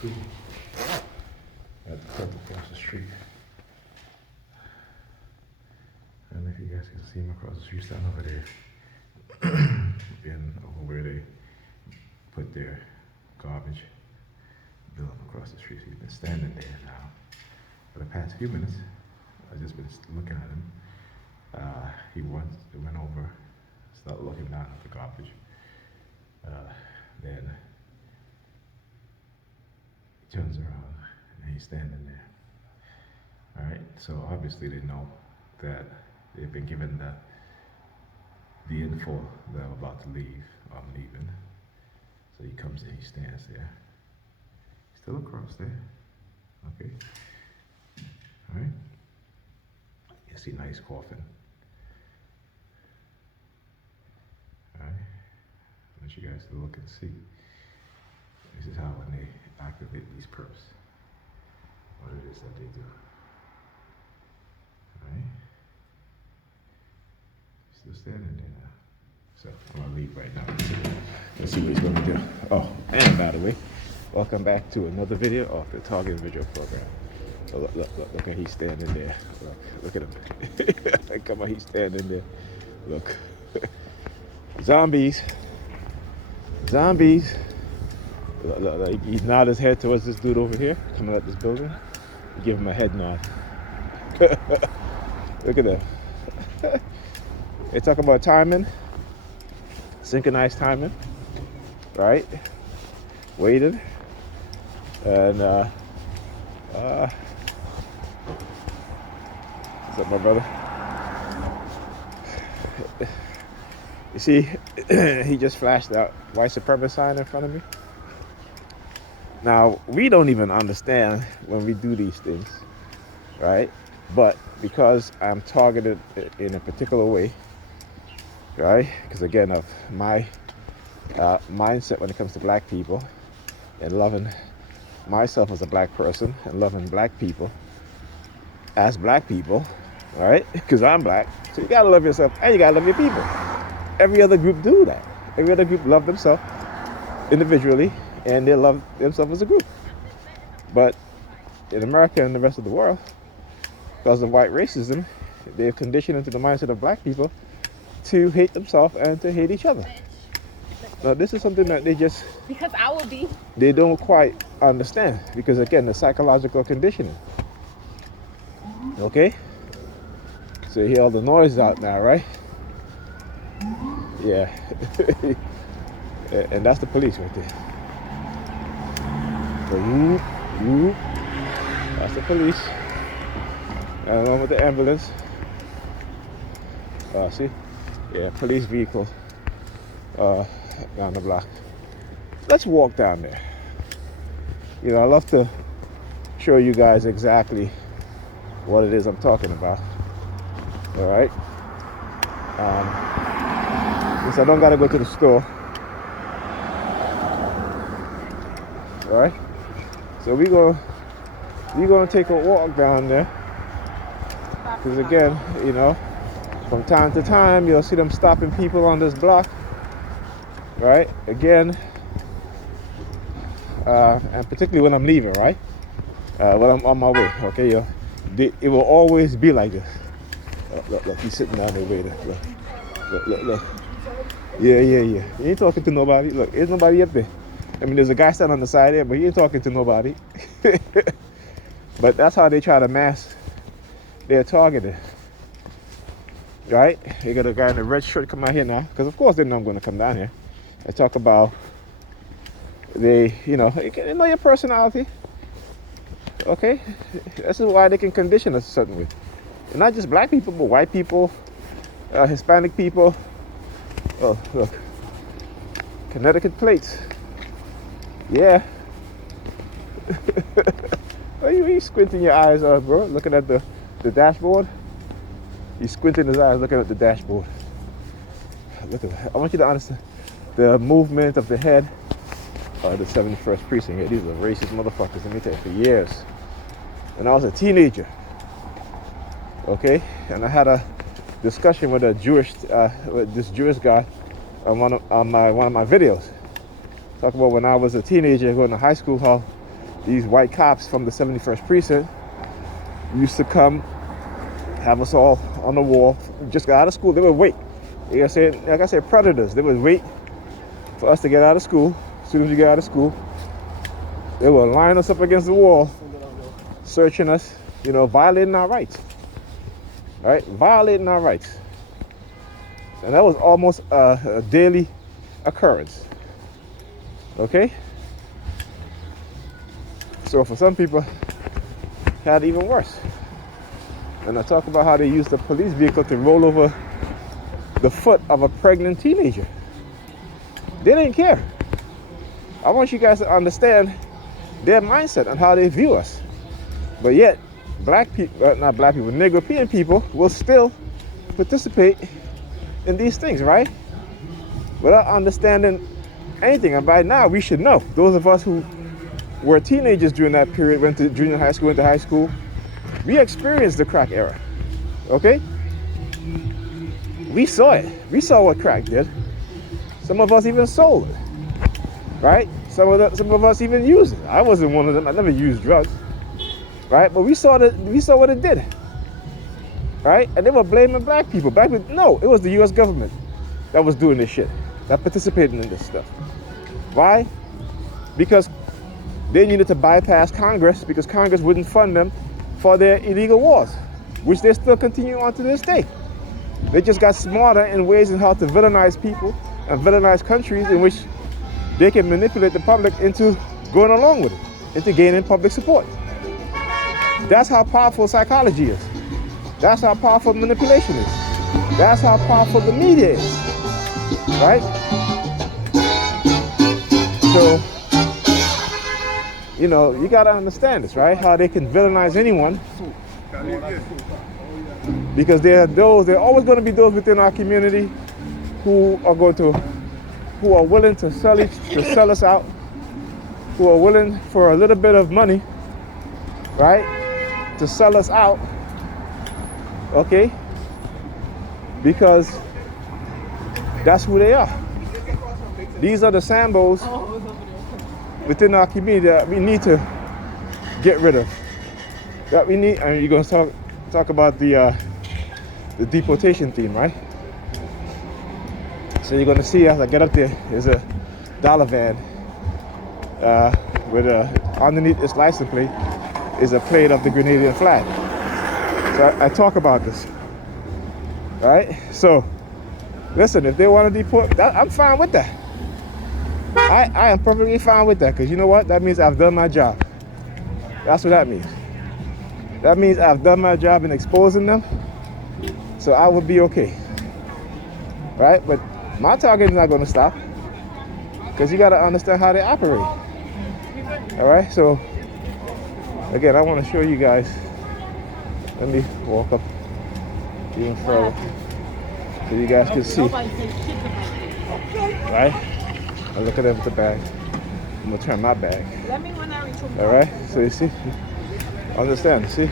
school at the club across the street. I don't know if you guys can see him across the street, standing over there, and over where they put their garbage, bill him across the street. So he's been standing there now for the past few minutes. I've just been looking at him. He went over, started looking down at the garbage. Then he turns around and he's standing there. All right, so obviously they know that they've been given the info that I'm about to leave. I'm leaving. So he comes in, he stands there. Still across there. Okay. All right. You see, now he's coughing. All right. I want you guys to look and see. This is how when they activate these perps, what it is that they do. All right. Still standing there now. So I'm gonna leave right now. Let's see what he's gonna do. Oh, and by the way, welcome back to another video of the Target Video Program. Oh, look at he's standing there. Look at him. Come on, he's standing there. Look. Zombies. Look, he nodded his head towards this dude over here, coming out this building. Give him a head nod. Look at that. They talk about timing, synchronized timing, right? Waited, and what's up, my brother? You see, he just flashed that white supremacist sign in front of me. Now, we don't even understand when we do these things, right? But because I'm targeted in a particular way, right? Because again, of my mindset when it comes to black people and loving myself as a black person and loving black people as black people, right? Because I'm black. So you gotta love yourself and you gotta love your people. Every other group do that. Every other group love themselves individually and they love themselves as a group. But in America and the rest of the world, because of white racism, they've conditioned into the mindset of black people to hate themselves and to hate each other. Now this is something that they don't quite understand, because again, the psychological conditioning. Okay? So you hear all the noise out now, right? Yeah. And that's the police right there. So, that's the police. And along with the ambulance. See? Yeah, police vehicle down the block. Let's walk down there. You know, I love to show you guys exactly what it is I'm talking about. All right? Since I don't gotta go to the store. All right? So we're gonna take a walk down there. Because again, you know, from time to time, you'll see them stopping people on this block, right? Again, and particularly when I'm leaving, right? When I'm on my way, okay? It will always be like this. Look, he's sitting down there waiting. Look. Yeah. He ain't talking to nobody. Look, there's nobody up there. I mean, there's a guy standing on the side there, but he ain't talking to nobody. But that's how they try to mask their targeting. Right? You got a guy in a red shirt come out here now, because of course they know I'm going to come down here and talk about you know your personality. Okay? This is why they can condition us a certain way. And not just black people, but white people, Hispanic people. Oh, look. Connecticut plates. Yeah. Are you squinting your eyes, bro? Looking at the dashboard? He's squinting his eyes looking at the dashboard. Look at that. I want you to understand the movement of the head of the 71st precinct here. These are racist motherfuckers, let me tell you, for years. When I was a teenager, okay, and I had a discussion with this Jewish guy on one of my videos. Talk about when I was a teenager going to high school, how these white cops from the 71st precinct used to come, have us all on the wall. We just got out of school. They would wait. Like I said, predators. They would wait for us to get out of school. As soon as we get out of school, they would line us up against the wall, searching us, you know, violating our rights. Right? Violating our rights. And that was almost a daily occurrence. Okay? So for some people, it had even worse. And I talk about how they used the police vehicle to roll over the foot of a pregnant teenager. They didn't care. I want you guys to understand their mindset and how they view us. But yet, black people, not black people, Negro people will still participate in these things, right? Without understanding anything. And by now, we should know. Those of us who were teenagers during that period, went to junior high school, went to high school, we experienced the crack era, okay? We saw it. We saw what crack did. Some of us even sold it, right? Some of us even used it. I wasn't one of them. I never used drugs, right? But we saw what it did, right? And they were blaming black people. No, it was the U.S. government that was doing this shit, that participated in this stuff. Why? Because they needed to bypass Congress because Congress wouldn't fund them for their illegal wars, which they still continue on to this day. They just got smarter in ways in how to villainize people and villainize countries in which they can manipulate the public into going along with it, into gaining public support. That's how powerful psychology is. That's how powerful manipulation is. That's how powerful the media is, right? So, you know, you gotta understand this, right? How they can villainize anyone. Because there are always going to be those within our community who are willing to sell us out, who are willing for a little bit of money, right, to sell us out, okay? Because that's who they are. These are the Sambos within our community that we need to get rid of. That we need, and you're going to talk about the deportation theme, right? So you're going to see as I get up there's a dollar van with underneath its license plate is a plate of the Grenadian flag. So I talk about this, right? So listen, if they want to deport, I'm fine with that. I am perfectly fine with that, because you know what? That means I've done my job. That's what that means. That means I've done my job in exposing them, so I will be okay, right? But my target is not going to stop, because you got to understand how they operate. All right, so again, I want to show you guys. Let me walk up even further so you guys can see. Right? I look at them with the bag. I'm gonna turn my bag. All right, so you see, understand? See,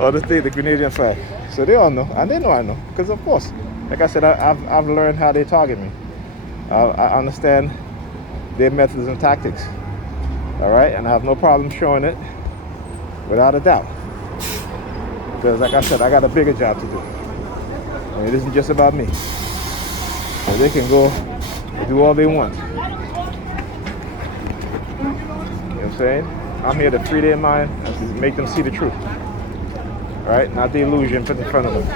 all this thing, the Grenadian flag. So they all know, and they know I know, because of course, like I said, I've learned how they target me. I understand their methods and tactics. All right, and I have no problem showing it, without a doubt. Because like I said, I got a bigger job to do. And it isn't just about me. So they can go and do all they want. You know what I'm saying? I'm here to free their mind and to make them see the truth. All right, not the illusion put in front of them.